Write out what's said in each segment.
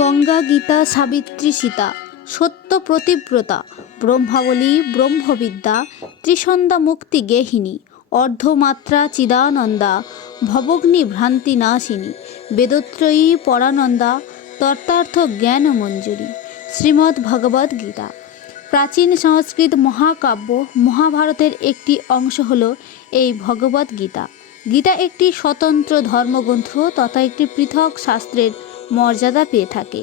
গঙ্গা গীতা সাবিত্রী সীতা, সত্য প্রতিব্রতা, ব্রহ্মাবলী ব্রহ্মবিদ্যা, ত্রিসন্ধ্যা মুক্তি গেহিনী, অর্ধমাত্রা চিদানন্দা, ভবগ্নি ভ্রান্তি নাশিনী, বেদত্রয়ী পরানন্দা, তত্ত্বার্থ জ্ঞান মঞ্জুরি, শ্রীমদ্ ভগবদ্ গীতা। প্রাচীন সংস্কৃত মহাকাব্য মহাভারতের একটি অংশ হল এই ভগবদ্ গীতা। গীতা একটি স্বতন্ত্র ধর্মগ্রন্থ তথা একটি পৃথক শাস্ত্রের মর্যাদা পেয়ে থাকে।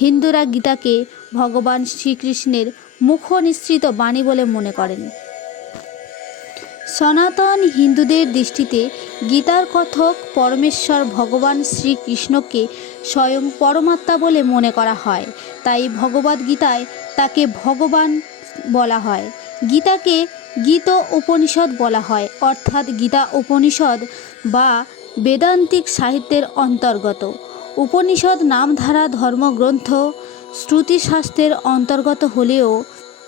হিন্দুরা গীতাকে ভগবান শ্রীকৃষ্ণের মুখ নিঃসৃত বাণী বলে মনে করেন। সনাতন হিন্দুদের দৃষ্টিতে গীতার কথক পরমেশ্বর ভগবান শ্রীকৃষ্ণকে স্বয়ং পরমাত্মা বলে মনে করা হয়। তাই ভগবদ গীতায় তাকে ভগবান বলা হয়। গীতাকে গীত উপনিষদ বলা হয়। অর্থাৎ গীতা উপনিষদ বা বেদান্তিক সাহিত্যের অন্তর্গত। উপনিষদ নামধারা ধর্মগ্রন্থ শ্রুতিশাস্ত্রের অন্তর্গত হলেও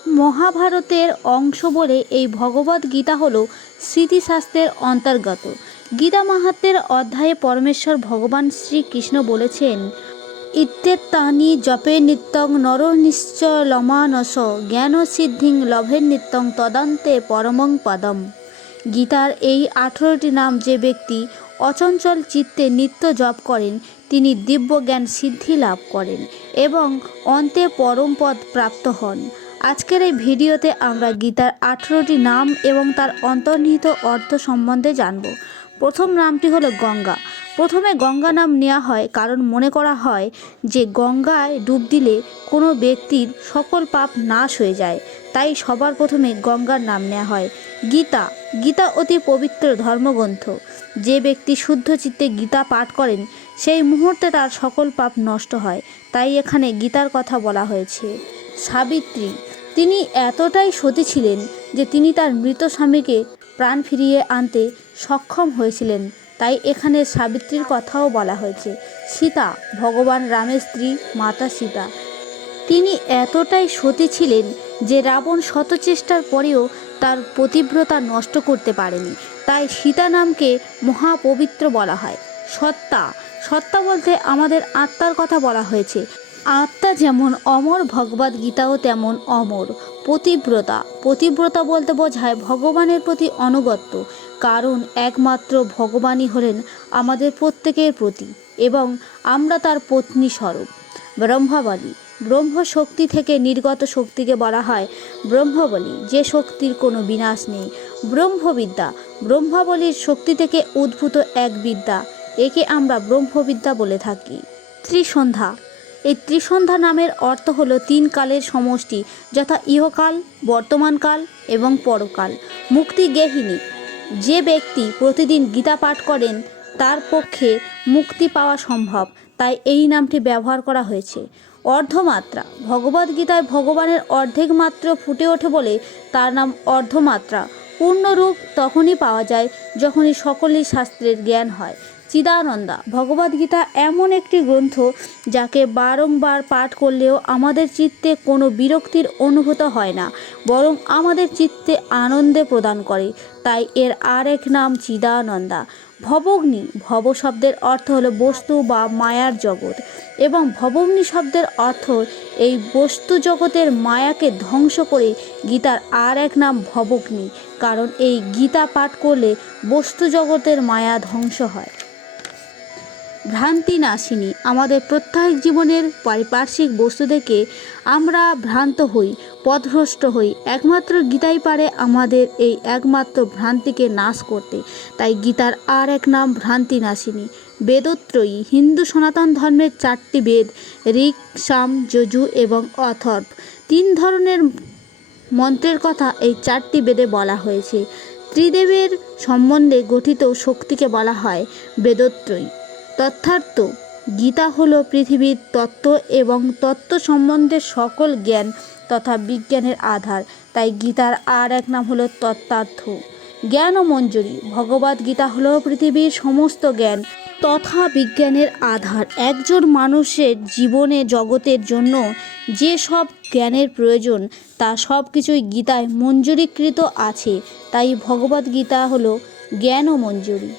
মহাভারতের অংশ বলে এই ভগবদ গীতা হল স্মৃতিশাস্ত্রের অন্তর্গত। গীতা মাহাত্মের অধ্যায়ে পরমেশ্বর ভগবান শ্রীকৃষ্ণ বলেছেন, ইত্যেত্তানি জপে নিত্যং নর নিশ্চলমানস জ্ঞান সিদ্ধিং লভের নিত্যং তদন্তে পরমং পদম গীতার এই আঠেরোটি নাম যে ব্যক্তি অচঞ্চল চিত্তে নিত্য জপ করেন। তিনি দিব্য জ্ঞান সিদ্ধি লাভ করেন এবং অন্তে পরম পদ প্রাপ্ত হন। আজকের এই ভিডিওতে আমরা গীতার আঠেরোটি নাম এবং তার অন্তর্নিহিত অর্থ সম্বন্ধে জানব। প্রথম নামটি হলো গঙ্গা। প্রথমে গঙ্গা নাম নেওয়া হয় কারণ মনে করা হয় যে গঙ্গায় ডুব দিলে কোনো ব্যক্তির সকল পাপ নাশ হয়ে যায়। তাই সবার প্রথমে গঙ্গার নাম নেওয়া হয় গীতা। গীতা অতি পবিত্র ধর্মগ্রন্থ। যে ব্যক্তি শুদ্ধ চিত্তে গীতা পাঠ করেন, সেই মুহূর্তে তার সকল পাপ নষ্ট হয়। তাই এখানে গীতার কথা বলা হয়েছে। সাবিত্রী, তিনি এতটাই সতী ছিলেন যে তিনি তার মৃত স্বামীকে প্রাণ ফিরিয়ে আনতে সক্ষম হয়েছিলেন। তাই এখানে সাবিত্রীর কথাও বলা হয়েছে। সীতা, ভগবান রামের স্ত্রী, মাতা সীতা। তিনি এতটাই সতী ছিলেন যে রাবণ শত চেষ্টার পরেও তার পতিব্রতা নষ্ট করতে পারেনি। তাই সীতা নামকে মহাপবিত্র বলা হয়। সত্তা। সত্তা বলতে আমাদের আত্মার কথা বলা হয়েছে। আত্মা যেমন অমর ভগবদ গীতাও তেমন অমর। পতিব্রতা। পতিব্রতা বলতে বোঝায় ভগবানের প্রতি অনুগত্য কারণ একমাত্র ভগবানই হলেন আমাদের প্রত্যেকের প্রতি এবং আমরা তার পত্নী স্বরূপ। ব্রহ্মাবলী। ব্রহ্ম শক্তি থেকে নির্গত শক্তিকে বলা হয় ব্রহ্মবলী, যে শক্তির কোনো বিনাশ নেই। ব্রহ্মবিদ্যা, ব্রহ্মাবলীর শক্তি থেকে উদ্ভূত এক বিদ্যা, একে আমরা ব্রহ্মবিদ্যা বলে থাকি। ত্রিসন্ধ্যা, এই ত্রিসন্ধ্যা নামের অর্থ হল তিন কালের সমষ্টি, যথা ইহকাল, বর্তমানকাল এবং পরকাল। মুক্তি গেহিনী যে ব্যক্তি প্রতিদিন গীতা পাঠ করেন, তার পক্ষে মুক্তি পাওয়া সম্ভব, তাই এই নামটি ব্যবহার করা হয়েছে। অর্ধমাত্রা। ভগবদ্গীতায় ভগবানের অর্ধেক মাত্র ফুটে ওঠে বলে তার নাম অর্ধমাত্রা। পূর্ণরূপ তখনই পাওয়া যায় যখনই সকলেই শাস্ত্রের জ্ঞান হয়। চিদানন্দা। ভগবদ্গীতা এমন একটি গ্রন্থ যাকে বারংবার পাঠ করলেও আমাদের চিত্তে কোনো বিরক্তির অনুভূত হয় না, বরং আমাদের চিত্তে আনন্দে প্রদান করে। তাই এর আর এক নাম চিদানন্দা। ভবগ্নি, ভব শব্দের অর্থ হলো বস্তু বা মায়ার জগৎ, এবং ভবগ্নি শব্দের অর্থ এই বস্তু জগতের মায়াকে ধ্বংস করে গীতার আর এক নাম ভবগ্নি, কারণ এই গীতা পাঠ করলে বস্তু জগতের মায়া ধ্বংস হয়। ভ্রান্তি নাশিনী। আমাদের প্রত্যেক জীবনের পারিপার্শ্বিক বস্তু থেকে আমরা ভ্রান্ত হই, পথভ্রষ্ট হই। একমাত্র গীতাই পারে আমাদের এই একমাত্র ভ্রান্তিকে নাশ করতে। তাই গীতার আর এক নাম ভ্রান্তি নাশিনী। বেদত্রয়ী, হিন্দু সনাতন ধর্মের চারটি বেদ, ঋক, সাম, যজু এবং অথর্ব। তিন ধরনের মন্ত্রের কথা এই চারটি বেদে বলা হয়েছে। ত্রিদেবের সম্বন্ধে গঠিত শক্তিকে বলা হয় বেদত্রয়ী। তথার্থ, গীতা হল পৃথিবীর তত্ত্ব এবং তত্ত্ব সম্বন্ধে সকল জ্ঞান তথা বিজ্ঞানের আধার। তাই গীতার আর এক নাম হলো তত্ত্বার্থ। জ্ঞান ও মঞ্জুরি ভগবদ গীতা হলো পৃথিবীর সমস্ত জ্ঞান তথা বিজ্ঞানের আধার। একজন মানুষের জীবনে জগতের জন্য যে সব জ্ঞানের প্রয়োজন, তা সব কিছুই গীতায় মঞ্জুরিকৃত আছে। তাই ভগবদ গীতা হলো জ্ঞান ও মঞ্জুরি।